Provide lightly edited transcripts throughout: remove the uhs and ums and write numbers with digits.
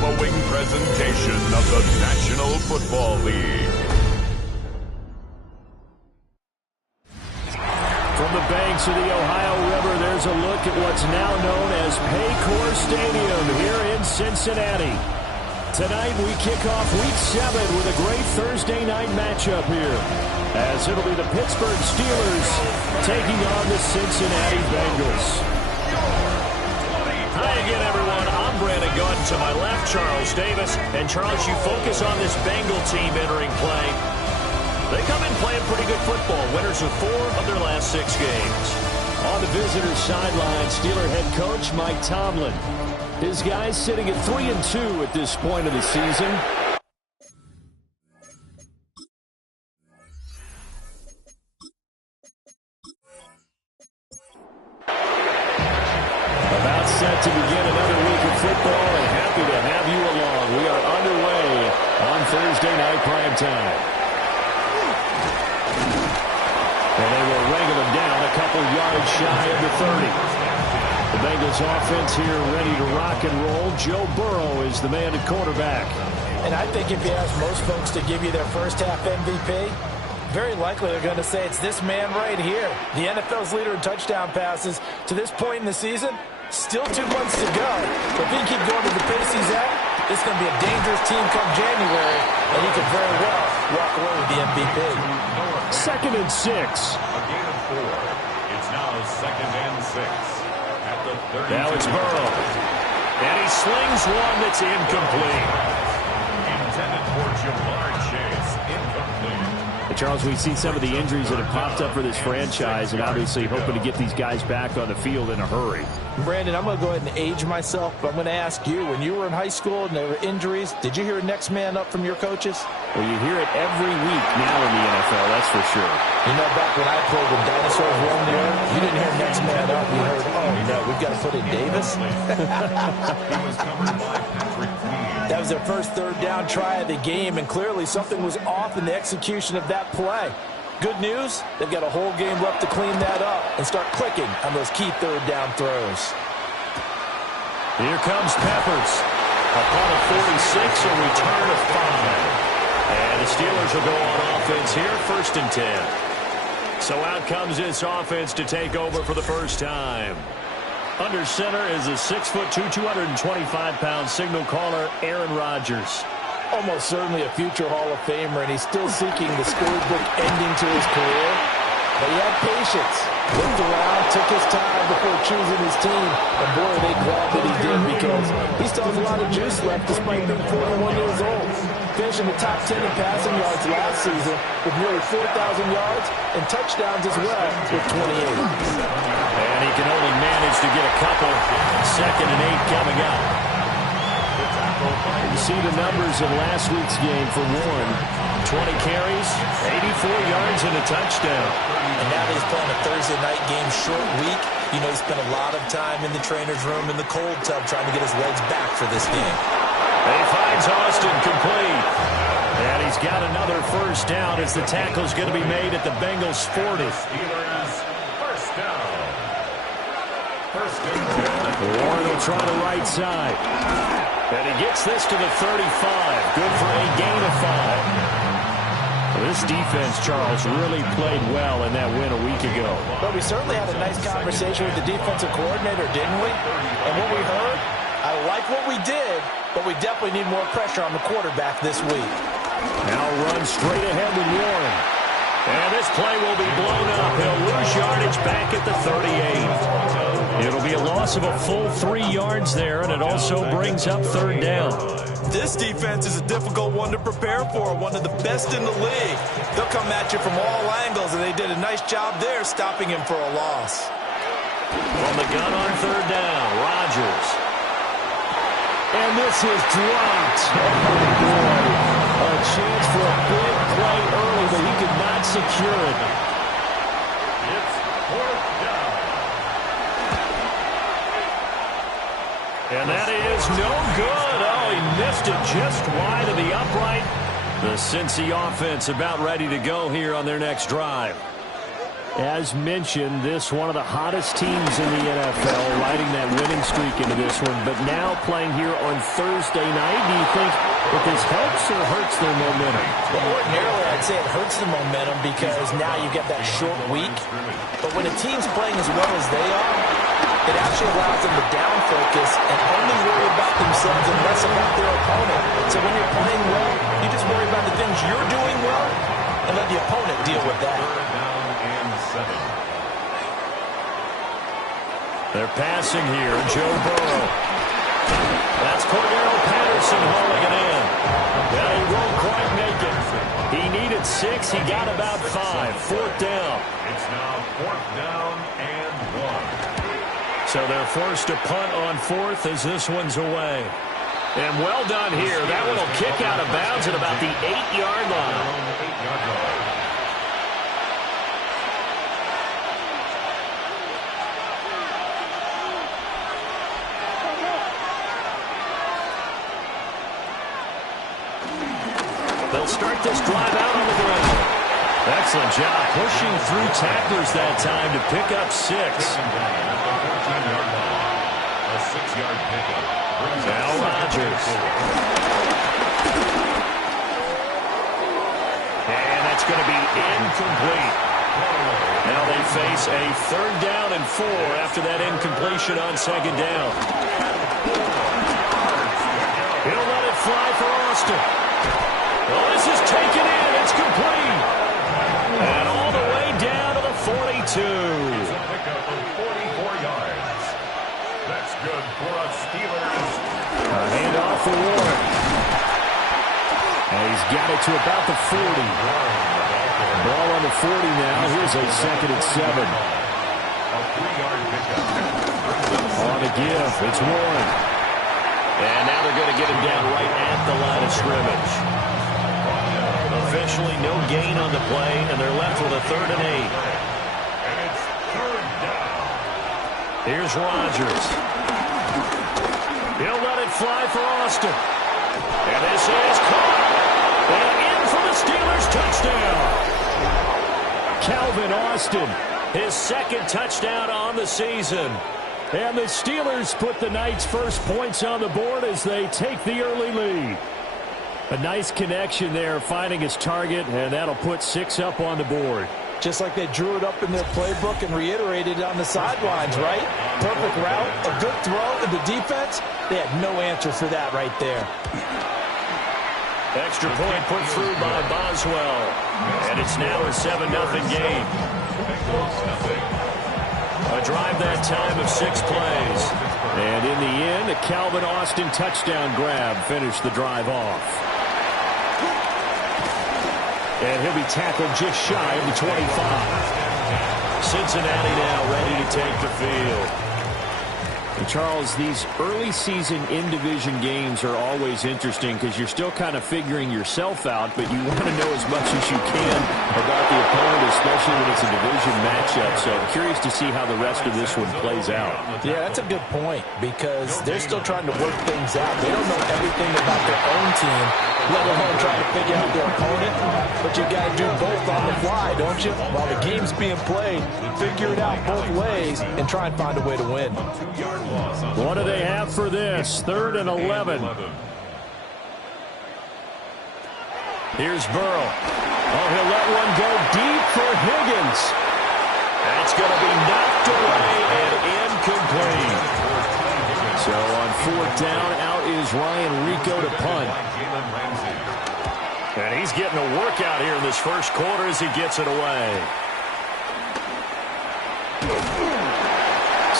following presentation of the National Football League. From the banks of the Ohio River, there's a look at what's now known as Paycor Stadium here in Cincinnati. Tonight we kick off Week 7 with a great Thursday night matchup here, as it'll be the Pittsburgh Steelers taking on the Cincinnati Bengals. Hi again, everyone. I'm Brandon Gordon. To my left, Charles Davis. And Charles, you focus on this Bengal team entering play. They come in playing pretty good football. Winners of 4 of their last 6 games. On the visitor's sideline, Steeler head coach Mike Tomlin. His guys sitting at 3-2 at this point of the season. About set to begin another week of football, and happy to have you along. We are underway on Thursday night primetime. And they will wrangle them down a couple yards shy of the 30. The Bengals offense here ready to rock and roll. Joe Burrow is the man at quarterback. And I think if you ask most folks to give you their first half MVP, very likely they're going to say it's this man right here. The NFL's leader in touchdown passes to this point in the season. Still 2 months to go. But if he can keep going at the pace he's at, it's going to be a dangerous team come January, and he could very well walk away with the MVP. 2nd and 6. A gain of 4. It's now 2nd and 6. Now it's Burrow. And he slings one that's incomplete. Intended for Jamar Chase. Incomplete. Charles, we've seen some of the injuries that have popped up for this franchise, and obviously hoping to get these guys back on the field in a hurry. Brandon, I'm going to go ahead and age myself, but I'm going to ask you, when you were in high school and there were injuries, did you hear next man up from your coaches? Well, you hear it every week now in the NFL, that's for sure. You know, back when I played with dinosaurs roamed the earth, you didn't hear next man up. You heard, oh, no, we've got to put in Davis. That was their first 3rd down try of the game, and clearly something was off in the execution of that play. Good news, they've got a whole game left to clean that up and start clicking on those key 3rd down throws. Here comes Peppers. Upon a 46, a return of 5. And the Steelers will go on offense here, 1st and 10. So out comes this offense to take over for the first time. Under center is a 6'2", 225-pound signal caller, Aaron Rodgers. Almost certainly a future Hall of Famer, and he's still seeking the scorebook ending to his career. But he had patience, looked around, took his time before choosing his team. And boy, are they glad that he did, because he still has a lot of juice left despite being 41 years old. Finishing the top 10 in passing yards last season with nearly 4,000 yards and touchdowns as well with 28. And he can only manage to get a couple. 2nd and 8 coming up. You see the numbers in last week's game for Warren. 20 carries, 84 yards, and a touchdown. And now that he's playing a Thursday night game, short week, you know he spent a lot of time in the trainer's room in the cold tub trying to get his legs back for this game. He finds Austin complete. And he's got another 1st down as the tackle's going to be made at the Bengals' 40. Steelers, 1st down. 1st and 10. Warren will try the right side. And he gets this to the 35. Good for a gain of 5. This defense, Charles, really played well in that win a week ago. But we certainly had a nice conversation with the defensive coordinator, didn't we? And what we heard, I like what we did, but we definitely need more pressure on the quarterback this week. Now run straight ahead with Warren. And this play will be blown up. He'll lose yardage back at the 38. It'll be a loss of a full 3 yards there, and it also brings up 3rd down. This defense is a difficult one to prepare for, one of the best in the league. They'll come at you from all angles, and they did a nice job there stopping him for a loss. From the gun on 3rd down, Rodgers. And this is dropped. Oh, boy. A chance for a big play early, but he could not secure it. It's 4th down. And that is no good. Oh, he missed it just wide of the upright. The Cincy offense about ready to go here on their next drive. As mentioned, this one of the hottest teams in the NFL, riding that winning streak into this one, but now playing here on Thursday night. Do you think that this helps or hurts their momentum? Well, ordinarily, I'd say it hurts the momentum because now you get that short week. But when a team's playing as well as they are, it actually allows them to down focus and only worry about themselves and less about their opponent. So when you're playing well, you just worry about the things you're doing well and let the opponent deal with that. They're passing here. Joe Burrow. That's Cordero Patterson hauling it in. Well, he won't quite make it. He needed 6. He got about 5. 4th down. It's now 4th down and 1. So they're forced to punt on 4th as this one's away. And well done here. That one will kick out of bounds at about the 8-yard line. They'll start this drive out on the ground. Excellent job pushing through tacklers that time to pick up 6. A 6-yard pickup. Now Rodgers. And that's going to be incomplete. Now they face a 3rd down and 4 after that incompletion on 2nd down. He'll let it fly for Austin. Well, this is taken in. It's complete. And all the way down to the 42. It's a pickup of 44 yards. That's good for us Steelers. A handoff for Warren. And he's got it to about the 40. Ball on the 40 now. Here's a 2nd and 7. A 3-yard pickup. On the give. It's Warren. And now they're going to get him down right at the line of scrimmage. Officially no gain on the play, and they're left with a 3rd and 8. And it's 3rd down. Here's Rodgers. He'll let it fly for Austin. And this is caught. And in for the Steelers touchdown. Calvin Austin, his 2nd touchdown on the season. And the Steelers put the night's first points on the board as they take the early lead. A nice connection there, finding his target, and that'll put 6 up on the board. Just like they drew it up in their playbook and reiterated it on the sidelines, right? Perfect route, a good throw, and the defense, they had no answer for that right there. Extra point put through by Boswell. And it's now a 7-0 game. A drive that time of 6 plays. And in the end, a Calvin Austin touchdown grab finished the drive off. And he'll be tackled just shy of the 25. Cincinnati now ready to take the field. And Charles, these early season in-division games are always interesting because you're still kind of figuring yourself out, but you want to know as much as you can about the opponent, especially when it's a division matchup. So I'm curious to see how the rest of this one plays out. Yeah, that's a good point because they're still trying to work things out. They don't know everything about their own team, let alone trying to figure out their opponent. But you got to do both on the fly, don't you? While the game's being played, figure it out both ways and try and find a way to win. What do they have for this? 3rd and 11. Here's Burrow. Oh, he'll let one go deep for Higgins. That's going to be knocked away and incomplete. So on 4th down, out is Ryan Rico to punt. And he's getting a workout here in this first quarter as he gets it away.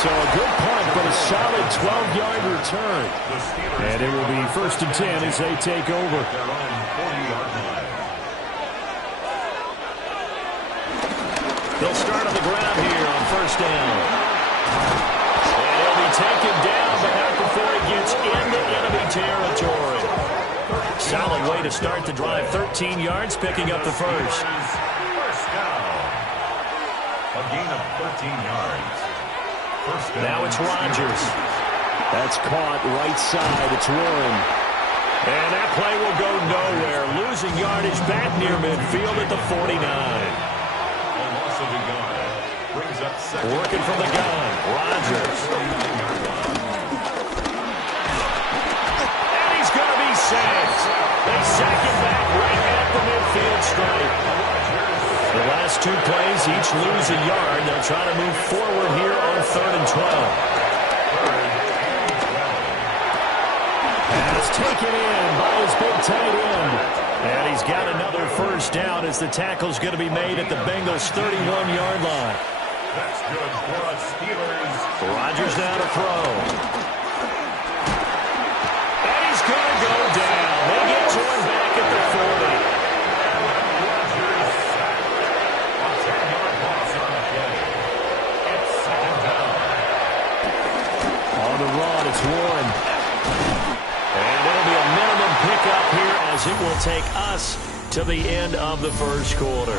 So a good punt, but a solid 12-yard return. And it will be 1st and 10 as they take over. They'll start on the ground here on 1st down. And he'll be taken down, but not before he gets into enemy territory. Solid way to start the drive. 13 yards, picking up the first. First down. A gain of 13 yards. Now it's Rodgers. That's caught right side. It's Warren. And that play will go nowhere. Losing yardage back near midfield at the 49. A loss of a yard. Brings up second. Working from the gun. Rodgers. And he's going to be sacked. They sack him back right at the midfield stripe. The last two plays each lose a yard. They'll try to move forward here on 3rd and 12. Pass taken in by his big tight end. And he's got another first down as the tackle's going to be made at the Bengals' 31-yard line. That's good for us Steelers. Rodgers now to throw. And he's going to go down. They get to him back at the 40. Rodgers sacked. A 10-yard loss on the play. It's second down. On the run, it's Warren. And it'll be a minimum pickup here as it will take us to the end of the first quarter.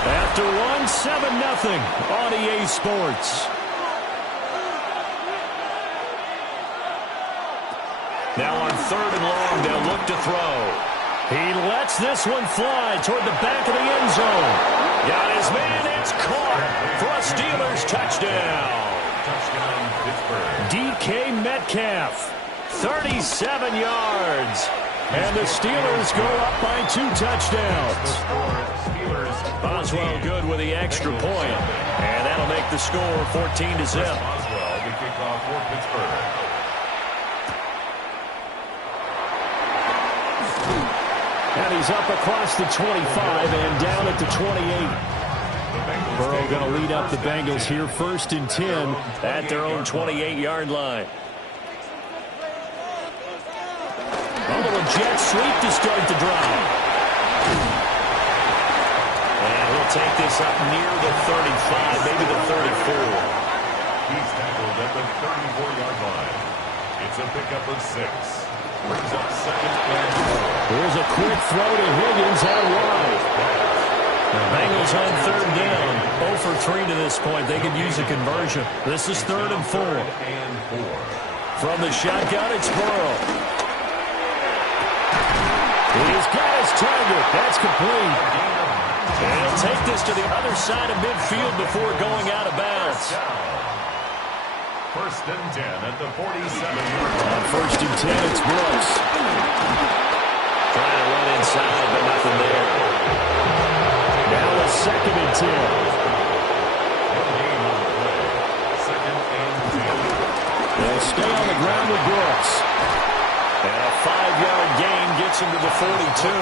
After one, 7-0 on EA Sports. Now on 3rd and long, they'll look to throw. He lets this one fly toward the back of the end zone. Got his man, it's caught for a Steelers touchdown. Touchdown, Pittsburgh. DK Metcalf, 37 yards. And the Steelers go up by 2 touchdowns. Boswell good with the extra point. And that'll make the score 14-0. Boswell to kick off for Pittsburgh. And he's up across the 25 and down at the 28. Burrow going to lead up the Bengals here, 1st and 10 at their own 28-yard line. A little jet sweep to start the drive. And he'll take this up near the 35, maybe the 34. He's tackled at the 34-yard line. It's a pickup of 6. Brings up second and 4. Here's a quick throw to Higgins out wide. The Bengals on 3rd down. 0 for 3 to this point. They could use a conversion. This is 3rd and 4. From the shotgun, it's Burrow. He's got his target. That's complete. And he'll take this to the other side of midfield before going out of bounds. 1st and 10 at the 47-yard line. On 1st and 10, it's Brooks. Trying to run inside, but nothing there. Now a 2nd and 10. Game on the play. 2nd and 10. They'll stay on the ground with Brooks. And a 5-yard gain gets him to the 42.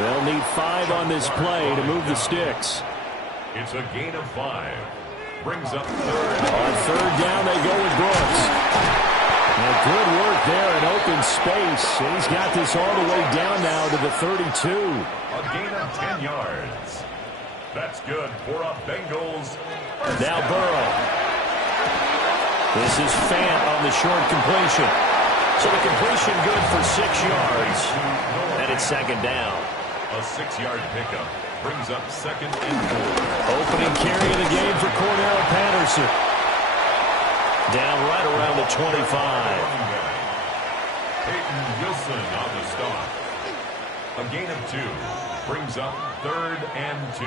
They'll need 5 on this play to move the sticks. It's a gain of 5. Brings up 3rd. On 3rd down, they go with Brooks. And good work there in open space. And he's got this all the way down now to the 32. A gain of 10 yards. That's good for a Bengals. Now Burrow. This is Fant on the short completion. So the completion good for 6 yards. And it's 2nd down. A 6-yard pickup. Brings up 2nd and 4. Opening carry of the game for Cordero Patterson. Down right around the 25. Peyton Wilson on the stop. A gain of 2. Brings up 3rd and 2.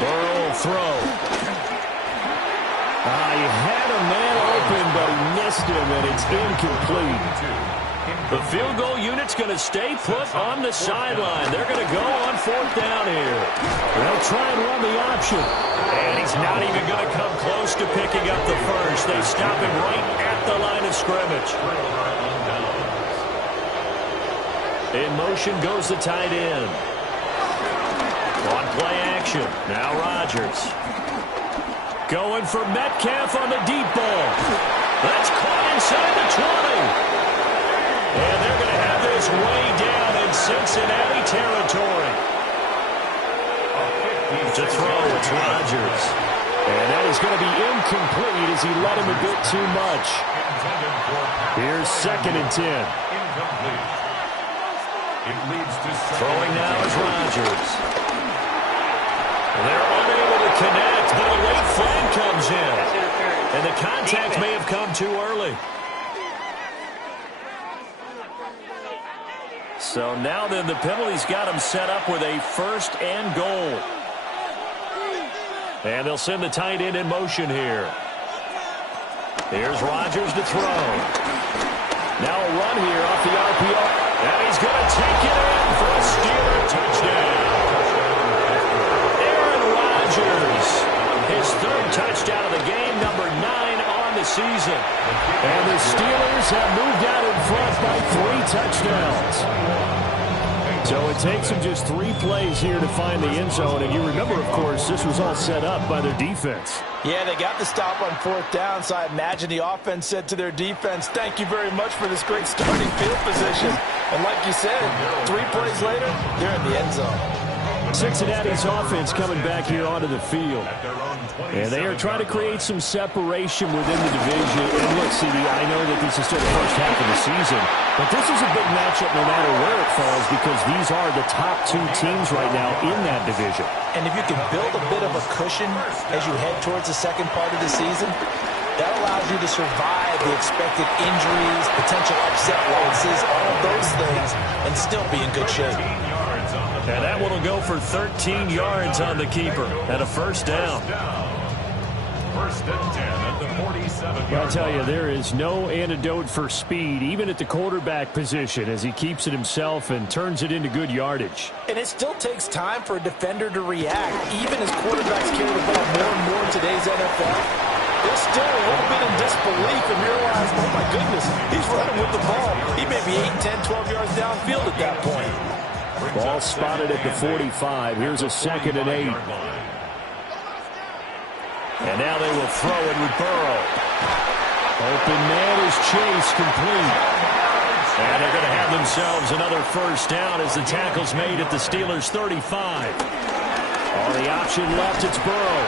Burrow will throw. He had a man open, but he missed him, and it's incomplete. The field goal unit's going to stay put on the sideline. They're going to go on 4th down here. They'll try and run the option. And he's not even going to come close to picking up the first. They stop him right at the line of scrimmage. In motion goes the tight end. On play action. Now Rodgers. Going for Metcalf on the deep ball. That's caught inside the 20. And they're going to have this way down in Cincinnati territory. To throw, it's Rodgers. And that is going to be incomplete as he let him a bit too much. Here's 2nd and 10. Incomplete. It leads to throwing now is Rodgers. They're unable to connect, but a late flag comes in. And the contact may have come too early. So now then the penalty's got him set up with a 1st and goal. And they'll send the tight end in motion here. Here's Rodgers to throw. Now a run here off the RPO. And he's going to take it in for a Steeler touchdown. Aaron Rodgers, his third touchdown of the game, number 9 on the season. And the Steelers have moved out in front by 3 touchdowns. So it takes them just 3 plays here to find the end zone. And you remember, of course, this was all set up by their defense. Yeah, they got the stop on 4th down, so I imagine the offense said to their defense, thank you very much for this great starting field position. And like you said, 3 plays later, they're in the end zone. Cincinnati's offense coming back here onto the field. And they are trying to create some separation within the division. And look, CD, I know that this is still the first half of the season, but this is a big matchup no matter where it falls because these are the top 2 teams right now in that division. And if you can build a bit of a cushion as you head towards the second part of the season, that allows you to survive the expected injuries, potential upset losses, all of those things, and still be in good shape. And that one will go for 13 yards on the keeper and a first down. First and 10 at the 47. I'll tell you, there is no antidote for speed, even at the quarterback position, as he keeps it himself and turns it into good yardage. And it still takes time for a defender to react, even as quarterbacks carry the ball more and more in today's NFL. They're still a little bit in disbelief and realize, oh my goodness, he's running with the ball. He may be 8, 10, 12 yards downfield at that point. Ball spotted at the 45. Here's a 2nd and 8. And now they will throw it with Burrow. Open man is Chase, complete. And they're going to have themselves another first down as the tackle's made at the Steelers' 35. On the option left, it's Burrow.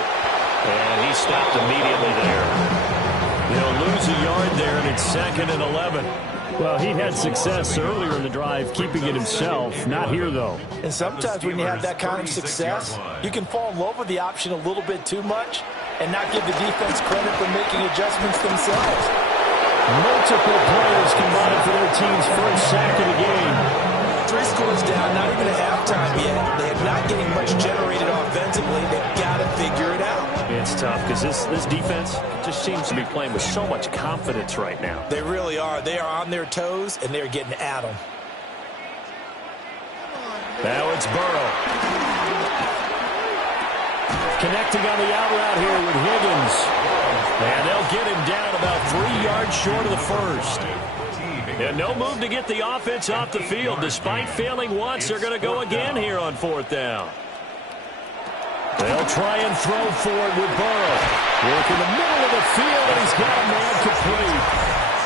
And he stopped immediately there. They'll lose a yard there, and it's 2nd and 11. Well, he had success earlier in the drive keeping it himself. Not here, though. And sometimes when you have that kind of success, you can fall in love with the option a little bit too much and not give the defense credit for making adjustments themselves. Multiple players combined for their team's first sack of the game. 3 scores down, not even at halftime yet. They're not getting much generated offensively. They've got to figure it out. It's tough because this defense just seems to be playing with so much confidence right now. They really are. They are on their toes, and they're getting at them. Now it's Burrow. Connecting on the out route here with Higgins. And they'll get him down about 3 yards short of the first. And no move to get the offense off the field. Despite failing once, they're going to go again here on 4th down. They'll try and throw for it with Burrow. Work in the middle of the field, and he's got a man complete.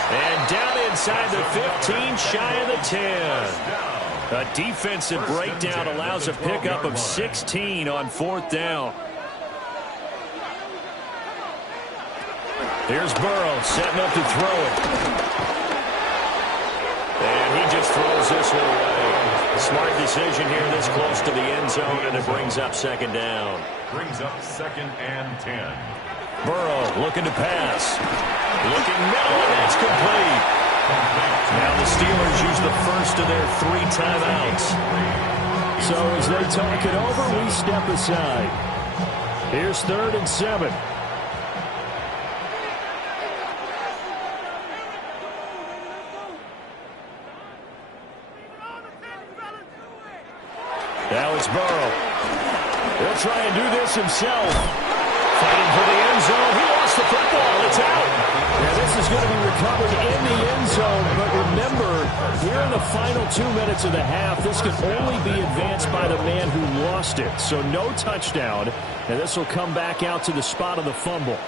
And down inside the 15, shy of the 10. A defensive breakdown allows a pickup of 16 on 4th down. Here's Burrow setting up to throw it. And he just throws this one away. Smart decision here this close to the end zone, and it brings up 2nd down. Brings up 2nd and 10. Burrow looking to pass. Looking middle, and that's complete. Now the Steelers use the first of their 3 timeouts. So as they talk it over, we step aside. Here's 3rd and 7. Now it's Burrow. He'll try and do this himself. Fighting for the end zone. He lost the football. It's out. Now this is going to be recovered in the end zone. But remember, here in the final 2 minutes of the half, this can only be advanced by the man who lost it. So no touchdown. And this will come back out to the spot of the fumble.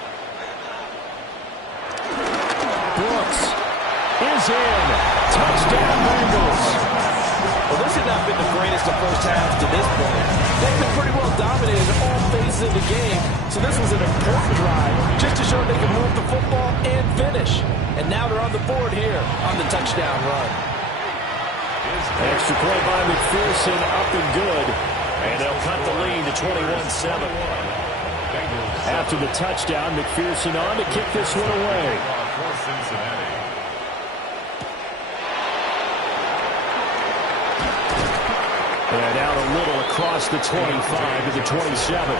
Brooks is in. Touchdown, Bengals. Well, this has not been the greatest of first halves to this point. They've been pretty well dominated in all phases of the game, so this was an important drive just to show they can move the football and finish. And now they're on the board here on the touchdown run. Extra point by McPherson, up and good. And they'll cut the lead to 21-7. After the touchdown, McPherson on to kick this one away. For Cincinnati. And out a little across the 25 to the 27.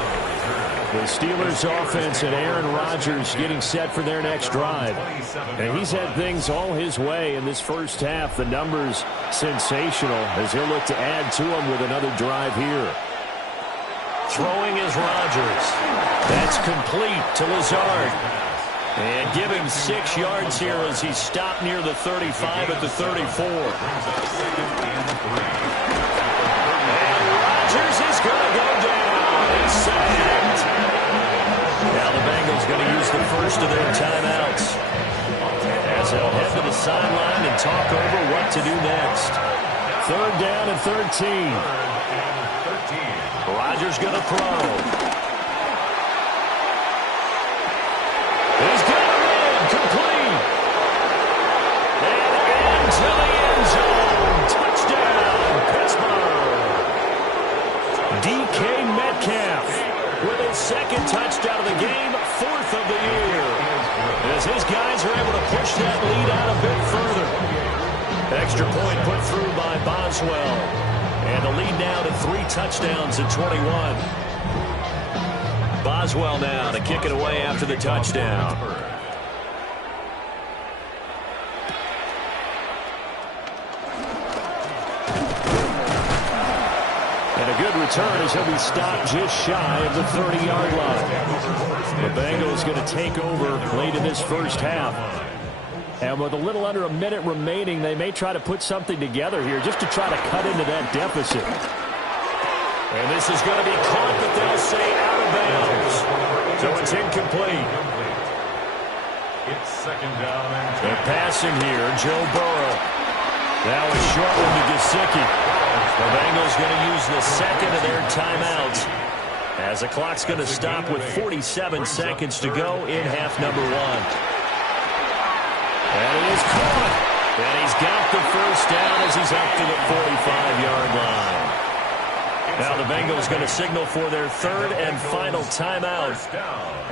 The Steelers offense and Aaron Rodgers getting set for their next drive. And he's had things all his way in this first half. The numbers sensational as he'll look to add to them with another drive here. Throwing is Rodgers. That's complete to Lazard. And give him 6 yards here as he's stopped near the 35 at the 34. And Rodgers is going to go down. He's sacked. Now the Bengals going to use the first of their timeouts as they'll head to the sideline and talk over what to do next. 3rd down and 13. Rodgers going to throw. He's got him in. Complete. And into the end zone. Touchdown, Pittsburgh. DK Metcalf with his 2nd touchdown of the game, 4th of the year. As his guys are able to push that lead out a bit further. Extra point put through by Boswell. And the lead now to 3 touchdowns at 21. Boswell now to kick it away after the touchdown. And a good return as he'll be stopped just shy of the 30-yard line. The Bengals going to take over late in this first half. And with a little under a minute remaining, they may try to put something together here just to try to cut into that deficit. And this is going to be caught, but they'll say out of bounds. So it's incomplete. It's 2nd down and 10. They're passing here, Joe Burrow. Now a short one to Gesicki. The Bengals going to use the 2nd of their timeouts as the clock's going to stop with 47 seconds to go in half number 1. And it is caught. And he's got the first down as he's up to the 45-yard line. Now the Bengals going to signal for their 3rd and final timeout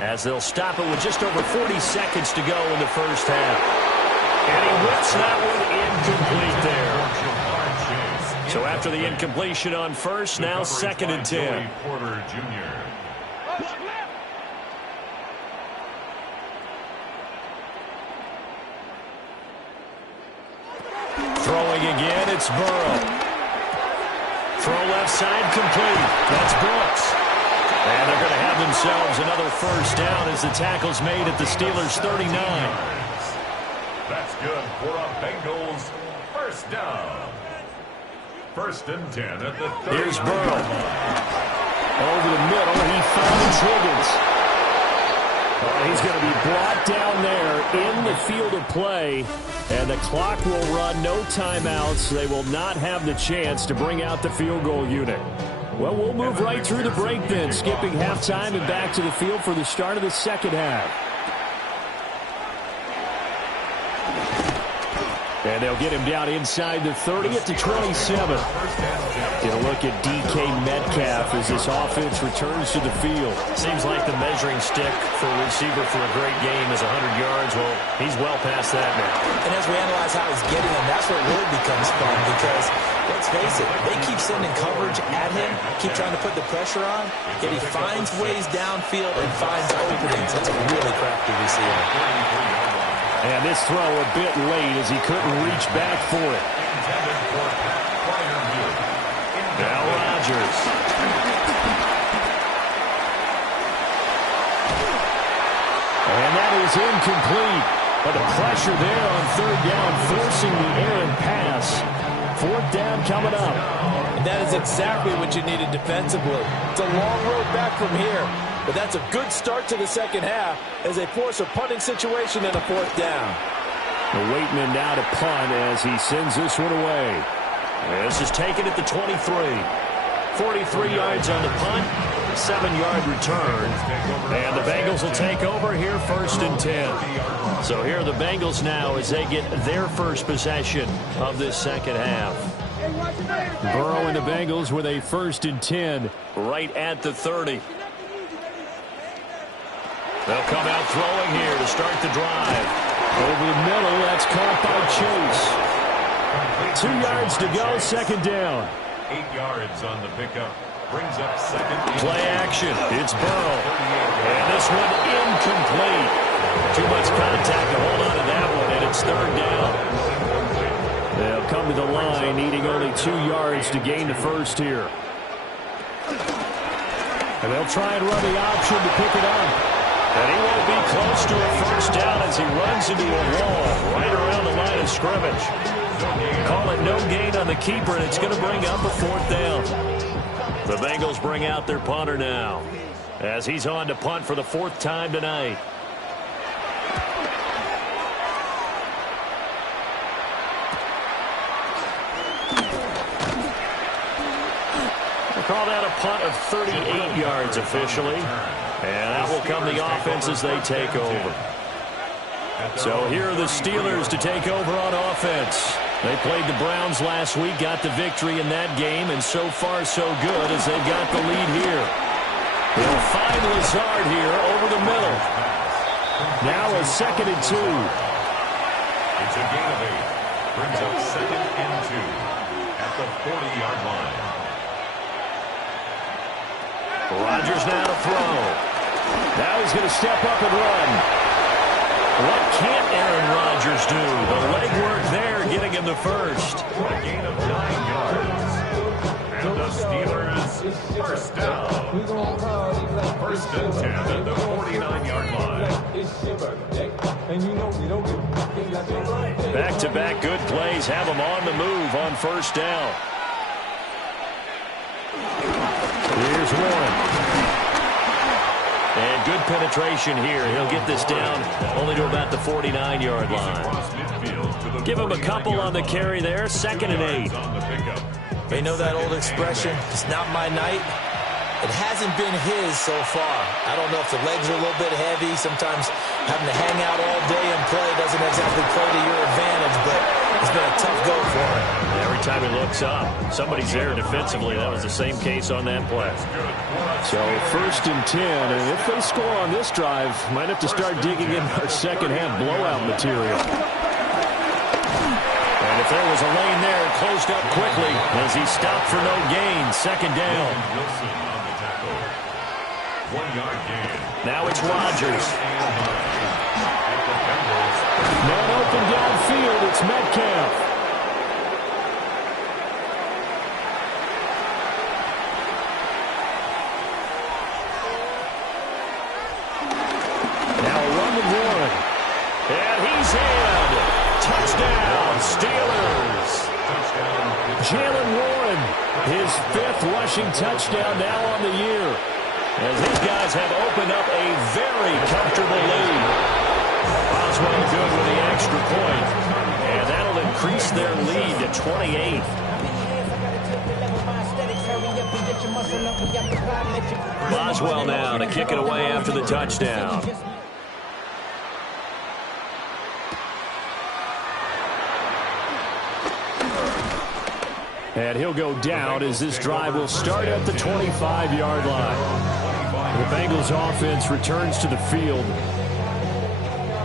as they'll stop it with just over 40 seconds to go in the first half. And he whips that one incomplete there. So after the incompletion on first, now 2nd and 10. Porter Jr. Throwing again, it's Burrow. Throw left side complete. That's Brooks. And they're going to have themselves another first down as the tackle's made at the Steelers' 39. That's good for a Bengals first down. 1st and 10 at the 30. Here's Burrow. Over the middle, he finds Higgins. He's going to be brought down there in the field of play, and the clock will run, no timeouts. They will not have the chance to bring out the field goal unit. Well, we'll move right through the break then, skipping halftime and back to the field for the start of the second half. And they'll get him down inside the 30 at the 27. Get a look at DK Metcalf as this offense returns to the field. Seems like the measuring stick for a receiver for a great game is 100 yards. Well, he's well past that now. And as we analyze how he's getting them, that's what really becomes fun because, let's face it, they keep sending coverage at him, keep trying to put the pressure on, yet he finds ways downfield and finds openings. That's a really crafty receiver. And this throw a bit late as he couldn't reach back for it. Now Rodgers. And that is incomplete. But the pressure there on 3rd down, forcing the errant pass. 4th down coming up. And that is exactly what you needed defensively. It's a long road back from here. But that's a good start to the second half as they force a punting situation and a 4th down. Waiting him now to punt as he sends this one away. This is taken at the 23. 43 yards on the punt, 7-yard return. And the Bengals will take over here 1st and 10. So here are the Bengals now as they get their first possession of this second half. Burrow and the Bengals with a 1st and 10. Right at the 30. They'll come out throwing here to start the drive. Over the middle, that's caught by Chase. 2 yards to go, 2nd down. 8 yards on the pickup. Brings up second. Play action. It's Burrow. And this one incomplete. Too much contact to hold on to that one, and it's third down. They'll come to the line, needing only 2 yards to gain the first here. And they'll try and run the option to pick it up. And he won't be close to a first down as he runs into a wall right around the line of scrimmage. Call it no gain on the keeper, and it's going to bring up a fourth down. The Bengals bring out their punter now as he's on to punt for the 4th time tonight. Call that a punt of 38 yards officially. And that will come the offense as they take over. So here are the Steelers to take over on offense. They played the Browns last week, got the victory in that game, and so far so good as they've got the lead here. They'll find Lazard here over the middle. Now a 2nd and 2. It's a gain of 8. Brings up 2nd and 2 at the 40-yard line. Rodgers now to throw. Now he's going to step up and run. What can't Aaron Rodgers do? The legwork there getting him the first. A gain of 9 yards. And the Steelers first down. 1st and 10 at the 49-yard line. Back-to-back good plays have him on the move on first down. Here's Warren. And good penetration here. He'll get this down only to about the 49-yard line. Give him a couple on the carry there. 2nd and 8. They know that old expression, it's not my night. It hasn't been his so far. I don't know if the legs are a little bit heavy. Sometimes having to hang out all day and play doesn't exactly play to your advantage, but it's been a tough go for him. Every time he looks up, somebody's there defensively. That was the same case on that play. So 1st and 10, and if they score on this drive, might have to start digging in our second-half blowout material. And if there was a lane there, it closed up quickly as he stopped for no gain. 2nd down. 1 yard gain. Now it's Rodgers. Man open downfield, it's Metcalf. Now a run with Warren. And he's in. Touchdown, Steelers. Jalen Warren, his 5th rushing touchdown now on the year. As these guys have opened up a very comfortable lead. Boswell good with the extra point. And that'll increase their lead to 28. Boswell now to kick it away after the touchdown. And he'll go down as this drive will start at the 25-yard line. The Bengals offense returns to the field.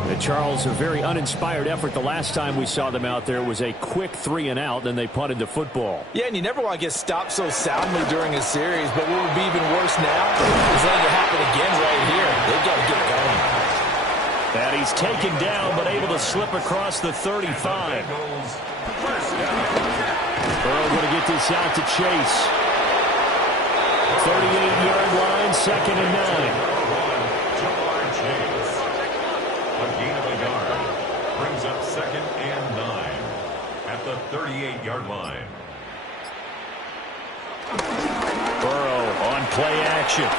And Charles, a very uninspired effort. The last time we saw them out there was a quick 3-and-out, then they punted the football. Yeah, and you never want to get stopped so soundly during a series, but what would be even worse now is letting it happen again right here. They've got to get going. And he's taken down, but able to slip across the 35. Burrow going to get this out to Chase. 38-yard line, 2nd and 9. A gain of a yard. Brings up 2nd and 9 at the 38-yard line. Burrow on play action.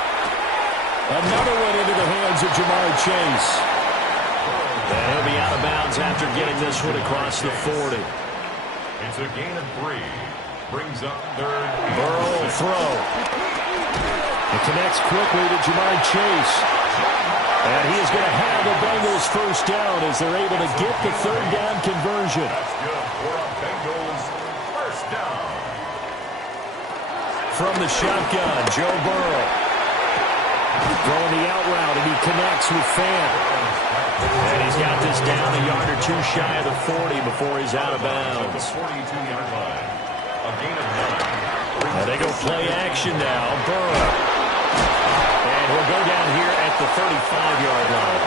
Another one into the hands of Jamar Chase. And he'll be out of bounds after getting this one across the 40. It's a gain of 3. Brings up 3rd. Burrow will throw. It connects quickly to Jamar Chase. And he is going to have the Bengals first down as they're able to get the 3rd down conversion. That's good for a Bengals first down. From the shotgun, Joe Burrow. Throwing the out route, and he connects with Fan. And he's got this down a yard or two shy of the 40 before he's out of bounds. 42-yard line. A gain of 9. And they go Play action now. Burrow. And he'll go down here at the 35-yard line.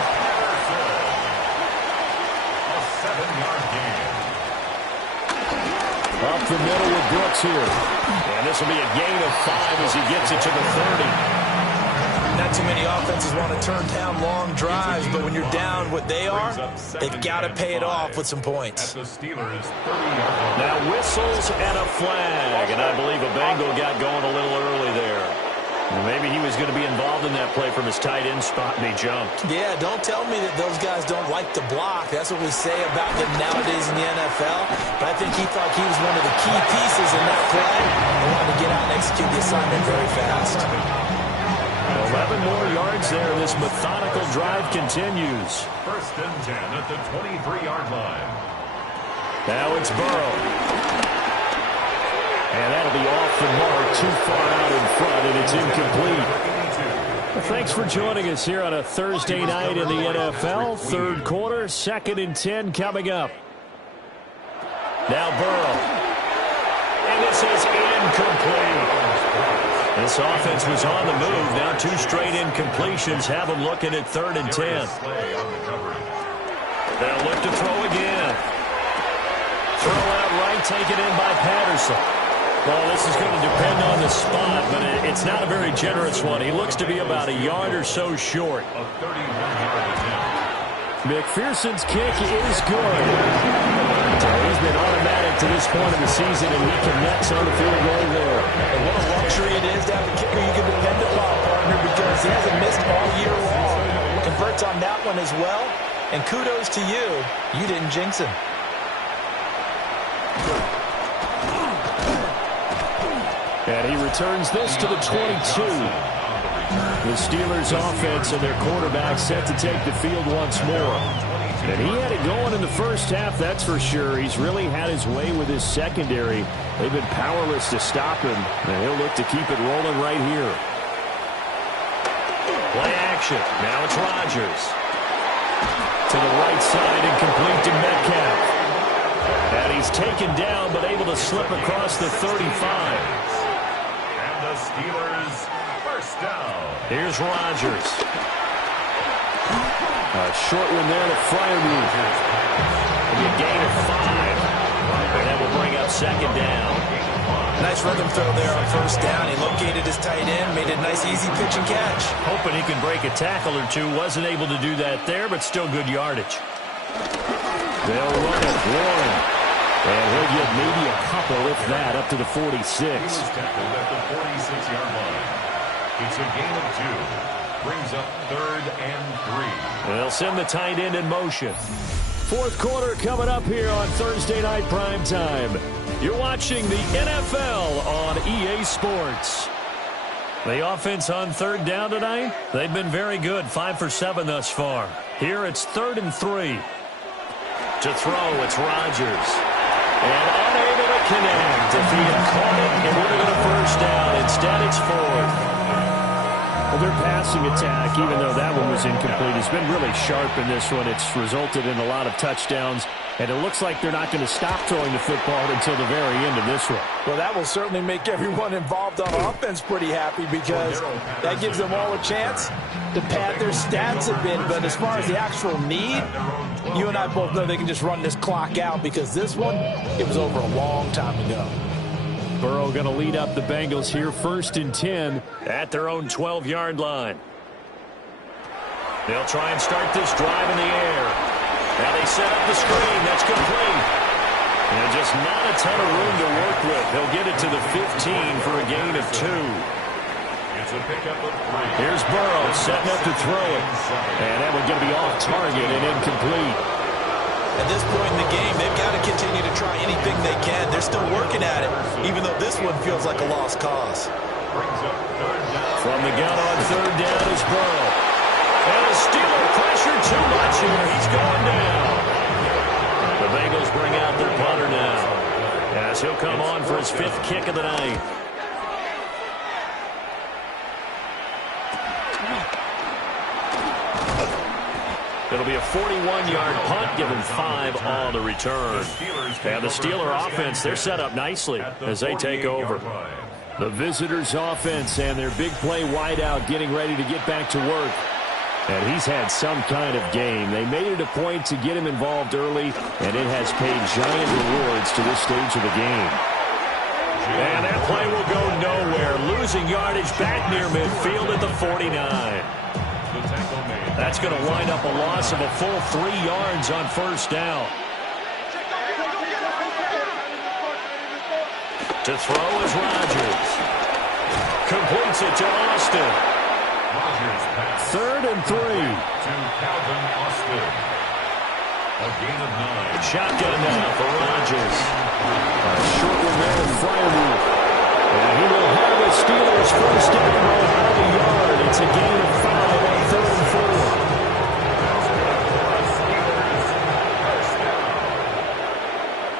A 7-yard gain. Up the middle with Brooks here. And this will be a gain of 5 as he gets it to the 30. Not too many offenses want to turn down long drives, but when you're down what they are, they've got to pay it off with some points. At the Steelers' 30-yard line. Now whistles and a flag, and I believe a Bengal got going a little early there. And maybe he was going to be involved in that play from his tight end spot, and he jumped. Yeah, don't tell me that those guys don't like to block. That's what we say about them nowadays in the NFL. But I think he thought he was one of the key pieces in that play and wanted to get out and execute the assignment very fast. 11 more yards there. This methodical drive continues. First and 10 at the 23-yard line. Now it's Burrow. And that'll be off the mark, too far out in front, and it's incomplete. Well, thanks for joining us here on a Thursday night in the NFL. Third quarter, 2nd and 10 coming up. Now Burrow. And this is incomplete. This offense was on the move. Now 2 straight incompletions have them looking at 3rd and 10. They'll look to throw again. Throw out right, taken in by Patterson. Well, this is going to depend on the spot, but it's not a very generous one. He looks to be about a yard or so short. A 31-yard attempt. McPherson's kick is good. He's been automatic to this point of the season, and he connects on the field goal there. And what a luxury it is to have a kicker you can depend upon, partner, because he hasn't missed all year long. Converts on that one as well. And kudos to you. You didn't jinx him. And he returns this to the 22. The Steelers offense and their quarterback set to take the field once more. And he had it going in the first half, that's for sure. He's really had his way with his secondary. They've been powerless to stop him, and he'll look to keep it rolling right here. Play action. Now it's Rodgers. To the right side and complete to Metcalf. And he's taken down but able to slip across the 35. And the Steelers first down. Here's Rodgers. A short one there to Freiermuth. A gain of 5. And that will bring up 2nd down. Nice rhythm throw there on first down. He located his tight end, made a nice easy pitch and catch. Hoping he can break a tackle or two. Wasn't able to do that there, but still good yardage. They'll run it, Warren. And he'll get maybe a couple, if that, up to the 46. He was tackled at the 46-yard line. It's a gain of 2. Brings up 3rd and 3. They'll send the tight end in motion. Fourth quarter coming up here on Thursday Night Primetime. You're watching the NFL on EA Sports. The offense on 3rd down tonight, they've been very good, 5 for 7 thus far. Here it's 3rd and 3. To throw, it's Rodgers. And unable to connect. If he had caught it, it would have been a first down. Instead, it's 4th. Well, their passing attack, even though that one was incomplete, has been really sharp in this one. It's resulted in a lot of touchdowns, and it looks like they're not going to stop throwing the football until the very end of this one. Well, that will certainly make everyone involved on offense pretty happy because that gives them all a chance to pad their stats a bit. But as far as the actual need, you and I both know they can just run this clock out because this one, it was over a long time ago. Burrow going to lead up the Bengals here, 1st and 10. At their own 12-yard line. They'll try and start this drive in the air. Now they set up the screen. That's complete. And just not a ton of room to work with. They'll get it to the 15 for a gain of 2. It's a pickup of 3. Here's Burrow setting up to throw it. And that one's going to be off target and incomplete. At this point in the game, they've got to continue to try anything they can. They're still working at it, even though this one feels like a lost cause. Brings up 3rd down. From the gun on 3rd down is Burrow. And the Steeler pressure too much here. He's going down. The Bengals bring out their punter now, as he'll come on for his 5th kick of the night. It'll be a 41-yard punt, given 5 on the return. And the Steeler offense, they're set up nicely as they take over. The visitors' offense and their big play wideout getting ready to get back to work. And he's had some kind of game. They made it a point to get him involved early, and it has paid giant rewards to this stage of the game. And that play will go nowhere. Losing yardage back near midfield at the 49. That's going to wind up a loss of a full 3 yards on first down. To throw is Rodgers. Completes it to Austin. Third and 3. To Calvin Austin. A gain of 9. Shotgun now for Rodgers. A short one there in Fryermuth. And he will have the Steelers first down by about a yard. It's a gain of 5 on 3rd and 4.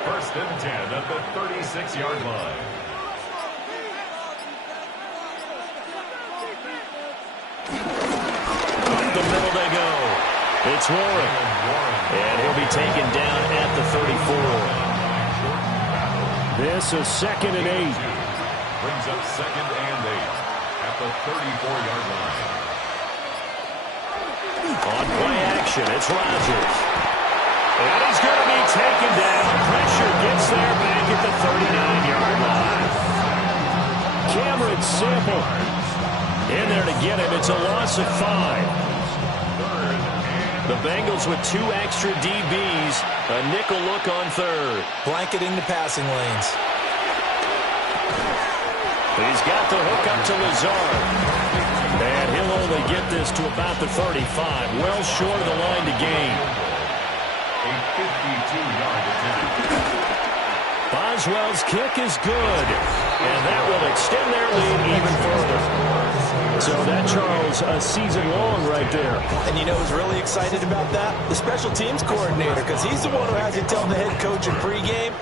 First and 10 at the 36-yard line. Up the middle they go. It's Warren. And he'll be taken down at the 34. This is 2nd and 8. Brings up 2nd and 8 at the 34-yard line. On play action, it's Rodgers. And he's going to be taken down. Pressure gets there back at the 39-yard line. Cameron Sample In there to get him. It's a loss of 5. The Bengals with 2 extra DBs. A nickel look on third. Blanketing the passing lanes. He's got the hook up to Lazard. And he'll only get this to about the 35. Well short of the line to gain. A 52-yard attempt. Boswell's kick is good. And that will extend their lead even further. So that, Charles, a season long right there. And you know who's really excited about that? The special teams coordinator, because he's the one who has to tell the head coach in pregame,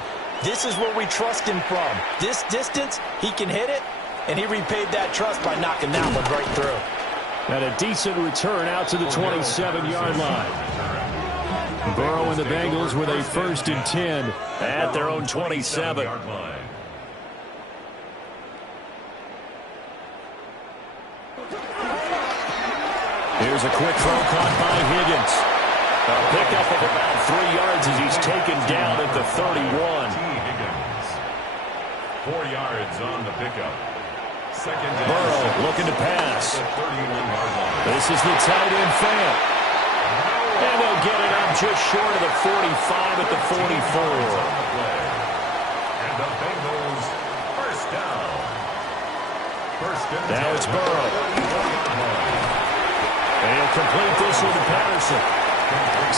this is where we trust him from. This distance, he can hit it, and he repaid that trust by knocking that one right through. And a decent return out to the 27-yard line. Burrow and the Bengals with a 1st and 10 at their own 27. Here's a quick throw caught by Higgins. A pickup of about 3 yards as he's taken down at the 31. 4 yards on the pickup. Second down. Burrow looking to pass. 31-yard line. This is the tight end Fant. And they'll get it up just short of the 45 at the 44. And the Bengals first down. Now it's Burrow. And he'll complete this one to Patterson.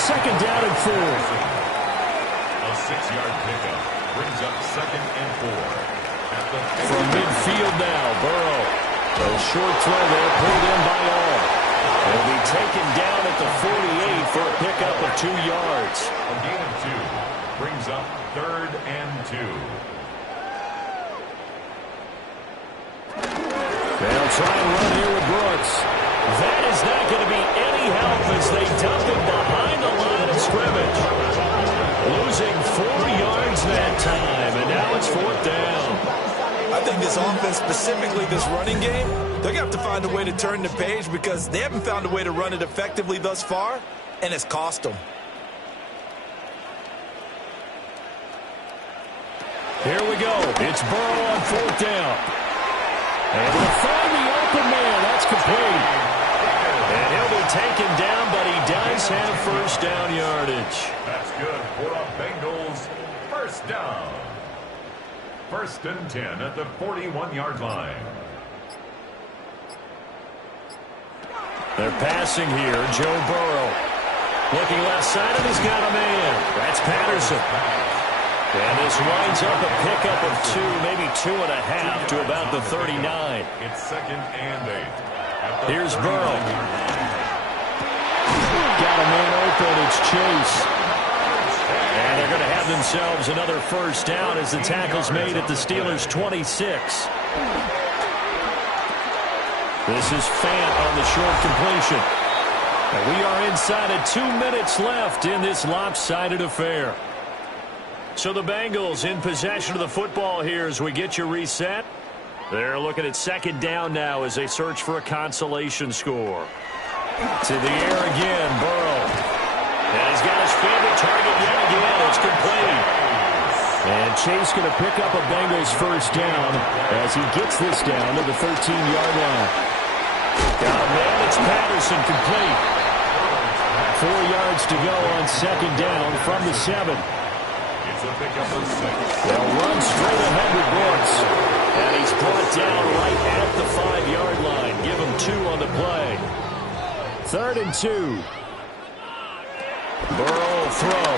2nd down and 4. A 6-yard pickup brings up 2nd and 4. From midfield now, Burrow. A short throw there, pulled in by all. He'll be taken down at the 48 for a pickup of 2 yards. A gain of 2 brings up 3rd and 2. They'll try and run here with Brooks. That is not going to be any help as they dump it behind the line of scrimmage. Losing 4 yards that time, and now it's 4th down. I think this offense, specifically this running game, they're going to have to find a way to turn the page because they haven't found a way to run it effectively thus far, and it's cost them. Here we go. It's Burrow on 4th down. And we'll find the open man. That's complete. And he'll be taken down, but he does have first down yardage. That's good for the Bengals. First down. 1st and 10 at the 41-yard line. They're passing here. Joe Burrow. Looking left side, and he's got a man. That's Patterson. And this winds up a pickup of 2, maybe 2.5 to about the 39. It's 2nd and 8. Here's Burrow. Got a man open. It's Chase. And they're going to have themselves another first down as the tackle's made at the Steelers' 26. This is Fant on the short completion. And we are inside of 2 minutes left in this lopsided affair. So the Bengals in possession of the football here as we get you reset. They're looking at second down now as they search for a consolation score. To the air again, Burrow. And he's got his favorite target yet again. It's complete. And Chase going to pick up a Bengals first down as he gets this down to the 13-yard line. Got a man, it's Patterson, complete. 4 yards to go on second down from the 7. It's a pickup of 6. They'll run straight ahead with Brooks. And he's brought down right at the 5-yard line. Give him 2 on the play. 3rd and 2. Burrow will throw.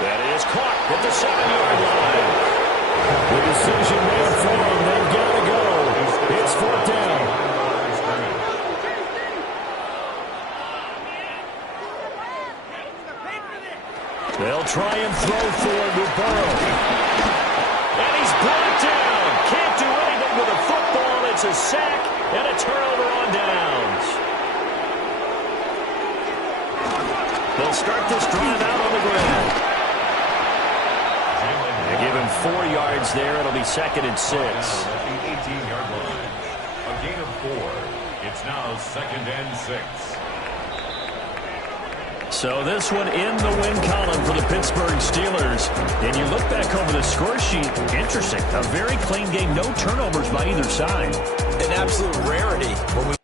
That is caught at the 7-yard line. The decision made for him. They've got to go. It's 4th down. They'll try and throw forward with Burrow. And he's brought down. Can't do anything with a football. It's a sack and a turnover on downs. They'll start this drive out on the ground. They give him 4 yards there. It'll be 2nd and 6. At the 18-yard line. A gain of 4. It's now 2nd and 6. So this one in the win column for the Pittsburgh Steelers. And you look back over the score sheet, interesting. A very clean game, no turnovers by either side. An absolute rarity when we